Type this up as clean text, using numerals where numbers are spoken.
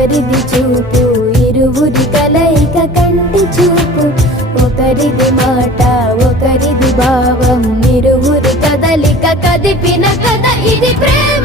ఒకరిది చూపు ఇరువురి కలయిక కంటి చూపు, ఒకరిది మాట ఒకరిది భావం ఇరువురి కదలిక కదిపిన కథ ఇది ప్రేమ.